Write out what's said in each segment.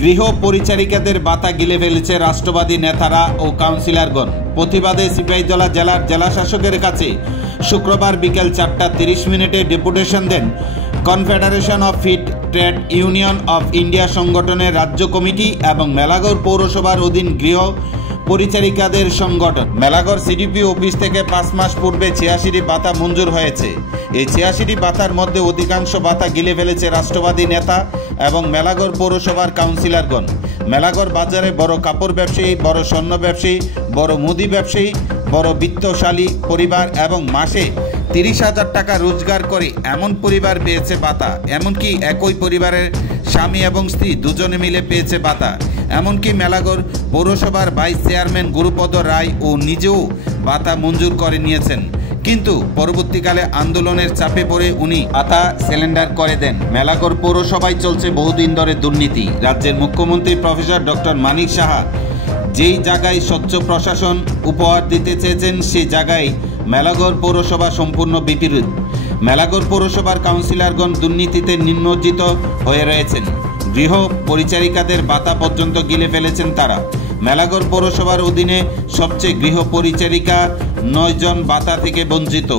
গৃহ পরিচারিকাদের ভাতা গিলে ফেলেছে রাষ্ট্রবাদী নেতারা ও কাউন্সিলরগণ। প্রতিবাদে সিপাহীজলা জেলার জেলাশাসকের কাছে শুক্রবার বিকেল 4:30 ডেপুটেশন দেন confederation of fit trade union of India সংগঠনের রাজ্য কমিটি এবং মেলাগড় পৌরসভার অধীন গৃহ পরিচারিকাদের সংগঠন। মেলাগড় সিডিপি অফিস থেকে 5 মাস পূর্বে 86টি ভাতা মঞ্জুর হয়েছে। এই 86টি ভাতার মধ্যে অধিকাংশ ভাতা গিলে ফেলেছে রাষ্ট্রবাদী নেতা এবং মেলাগড় পৌরসভার কাউন্সিলরগণ। মেলাগড় বাজারে বড় কাপড় ব্যবসায়ী, বড় স্বর্ণ ব্যবসায়ী, বড় মুদি ব্যবসায়ী, বড় বিত্তশালী পরিবার এবং মাসে 30,000 টাকা রোজগার করে এমন পরিবার পেয়েছে ভাতা। এমনকি একই পরিবারের স্বামী এবং স্ত্রী দুজনে মিলে পেয়েছে ভাতা। এমনকি মেলাগড় পৌরসভার ভাইস চেয়ারম্যান গুরুপদ রায় ও নিজেও ভাতা মঞ্জুর করে নিয়েছেন, কিন্তু পরবর্তীকালে আন্দোলনের চাপে পড়ে উনি ভাতা সিলিন্ডার করে দেন। মেলাগড় পৌরসভায় চলছে বহুদিন ধরে দুর্নীতি। রাজ্যের মুখ্যমন্ত্রী প্রফেসর ডক্টর মানিক সাহা যেই জায়গায় স্বচ্ছ প্রশাসন উপহার দিতে চেয়েছেন সেই জায়গায় মেলাগড় পৌরসভা সম্পূর্ণ বিপরীত। মেলাগড় পৌরসভার কাউন্সিলরগণ দুর্নীতিতে নিমজ্জিত হয়ে রয়েছেন। গৃহ পরিচারিকাদের ভাতা পর্যন্ত গিলে ফেলেছেন তারা। মেলাগড় পৌরসভার অধীনে সবচেয়ে গৃহ পরিচারিকা 9 জন ভাতা থেকে বঞ্চিত।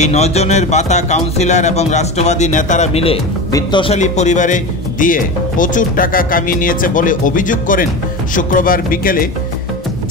এই 9 জনের ভাতা কাউন্সিলর এবং রাষ্ট্রবাদী নেতারা মিলে বিত্তশালী পরিবারে দিয়ে প্রচুর টাকা কামিয়ে নিয়েছে বলে অভিযোগ করেন শুক্রবার বিকেলে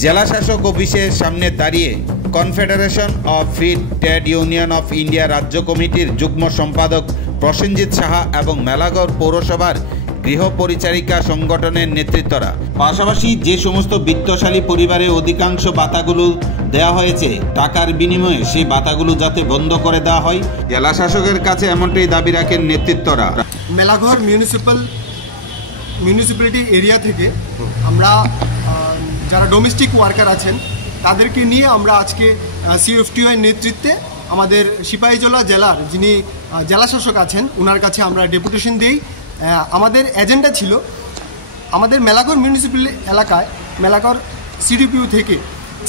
জেলাশাসক অফিসের সামনে দাঁড়িয়ে confederation of free trade union of India রাজ্য কমিটির যুগ্ম সম্পাদক প্রসেনজিৎ সাহা এবং মেলাগড় পৌরসভার গৃহ পরিচারিকা সংগঠনের নেতৃত্বরা। পাশাপাশি যে সমস্ত বিত্তশালী পরিবারে অধিকাংশ ভাতাগুলো দেওয়া হয়েছে টাকার বিনিময়ে সেই ভাতাগুলো যাতে বন্ধ করে দেওয়া হয়, জেলা শাসকের কাছে এমনটাই দাবি রাখেন নেতৃত্বরা। মেলাঘর মিউনিসিপ্যালিটি এরিয়া থেকে আমরা যারা ডোমেস্টিক ওয়ার্কার আছেন তাদেরকে নিয়ে আমরা আজকে সিএফটিআই নেতৃত্বে আমাদের সিপাহীজলা জেলার যিনি জেলাশাসক আছেন ওনার কাছে আমরা ডেপুটেশন দিই। আমাদের এজেন্ডা ছিল আমাদের মেলাগড় মিউনিসিপ্যাল এলাকায় মেলাগড় সিডিপিউ থেকে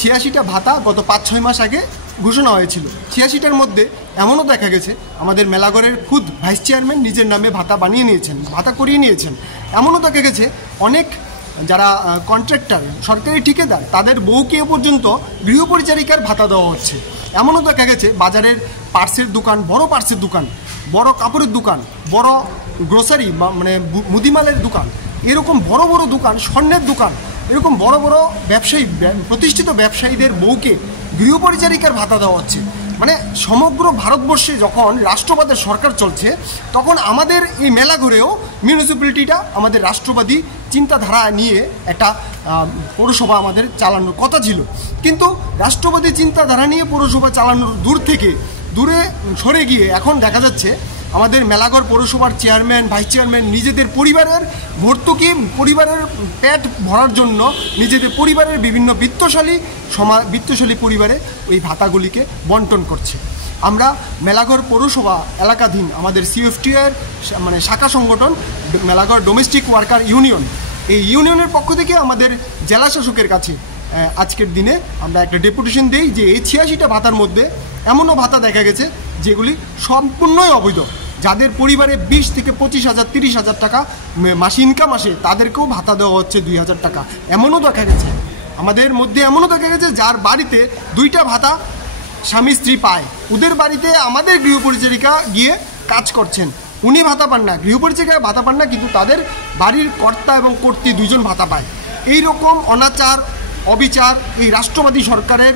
86টা ভাতা গত 5-6 মাস আগে ঘোষণা হয়েছিল। 86টার মধ্যে এমনও দেখা গেছে আমাদের মেলাগড়ের খুদ ভাইস চেয়ারম্যান নিজের নামে ভাতা বানিয়ে নিয়েছেন, ভাতা করিয়ে নিয়েছেন। এমনও দেখা গেছে অনেক যারা কন্ট্রাক্টর, সরকারি ঠিকাদার, তাদের বউকে পর্যন্ত গৃহ পরিচারিকার ভাতা দেওয়া হচ্ছে। এমনও দেখা গেছে বাজারের পার্সের দোকান, বড় পার্সের দোকান, বড় কাপড়ের দোকান, বড় গ্রোসারি মানে মুদিমালের দোকান, এরকম বড় বড় দোকান, স্বর্ণের দোকান, এরকম বড় বড় ব্যবসায়ী, প্রতিষ্ঠিত ব্যবসায়ীদের বউকে গৃহ পরিচারিকার ভাতা দেওয়া হচ্ছে। মানে সমগ্র ভারতবর্ষে যখন রাষ্ট্রবাদের সরকার চলছে তখন আমাদের এই মেলাঘরেও মিউনিসিপ্যালিটিটা আমাদের রাষ্ট্রবাদী চিন্তাধারা নিয়ে একটা পৌরসভা আমাদের চালানোর কথা ছিল, কিন্তু রাষ্ট্রবাদী চিন্তাধারা নিয়ে পৌরসভা চালানোর দূরে সরে গিয়ে এখন দেখা যাচ্ছে আমাদের মেলাঘর পৌরসভার চেয়ারম্যান, ভাইস চেয়ারম্যান নিজেদের পরিবারের ভর্তুকি, পরিবারের পেট ভরার জন্য নিজেদের পরিবারের বিভিন্ন বিত্তশালী পরিবারে ওই ভাতাগুলিকে বন্টন করছে। আমরা মেলাঘর পৌরসভা এলাকাধীন আমাদের সিএফটিআর মানে শাখা সংগঠন মেলাঘর ডোমেস্টিক ওয়ার্কার ইউনিয়ন, এই ইউনিয়নের পক্ষ থেকে আমাদের জেলা শাসকের কাছে আজকের দিনে আমরা একটা ডেপুটেশন দিই যে এই 86টা ভাতার মধ্যে এমনও ভাতা দেখা গেছে যেগুলি সম্পূর্ণই অবৈধ। যাদের পরিবারে 20 থেকে 25,000 30,000 টাকা মাসে ইনকাম আসে তাদেরকেও ভাতা দেওয়া হচ্ছে 2,000 টাকা। এমনও দেখা গেছে আমাদের মধ্যে, এমনও দেখা গেছে যার বাড়িতে 2টা ভাতা স্বামী স্ত্রী পায়, ওদের বাড়িতে আমাদের গৃহ পরিচারিকা গিয়ে কাজ করছেন, উনি ভাতা পান না, গৃহ পরিচারিকা ভাতা পান না, কিন্তু তাদের বাড়ির কর্তা এবং কর্ত্রী 2 জন ভাতা পায়। এই রকম অনাচার, অবিচার এই রাষ্ট্রবাদী সরকারের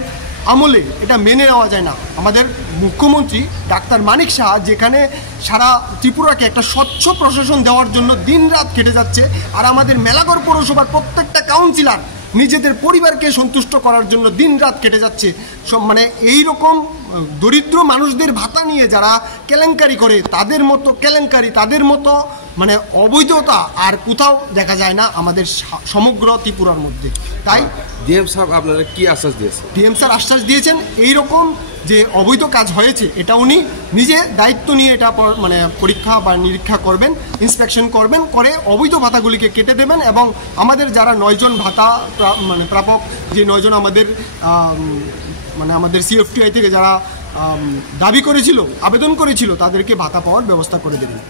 আমলে এটা মেনে নেওয়া যায় না। আমাদের মুখ্যমন্ত্রী ডাক্তার মানিক সাহা যেখানে সারা ত্রিপুরাকে একটা স্বচ্ছ প্রশাসন দেওয়ার জন্য দিনরাত খেটে যাচ্ছে, আর আমাদের মেলাঘর পৌরসভার প্রত্যেকটা কাউন্সিলর নিজেদের পরিবারকে সন্তুষ্ট করার জন্য দিনরাত কেটে যাচ্ছে। মানে এই রকম দরিদ্র মানুষদের ভাতা নিয়ে যারা কেলেঙ্কারি করে তাদের মতো কেলেঙ্কারি, তাদের মতো মানে অবৈধতা আর কোথাও দেখা যায় না আমাদের সমগ্র ত্রিপুরার মধ্যে। তাই ডিএম সাহেব আপনারা কি আশ্বাস দিয়েছেন? ডিএম স্যার আশ্বাস দিয়েছেন এই রকম যে অবৈধ কাজ হয়েছে এটা উনি নিজে দায়িত্ব নিয়ে এটা মানে পরীক্ষা বা নিরীক্ষা করবেন, ইন্সপেকশন করবেন, করে অবৈধ ভাতাগুলিকে কেটে দেবেন এবং আমাদের যারা 9 জন ভাতা মানে প্রাপক, যে 9 জন আমাদের মানে আমাদের সিএফটিআই থেকে যারা দাবি করেছিল, আবেদন করেছিল, তাদেরকে ভাতা পাওয়ার ব্যবস্থা করে দেবেন।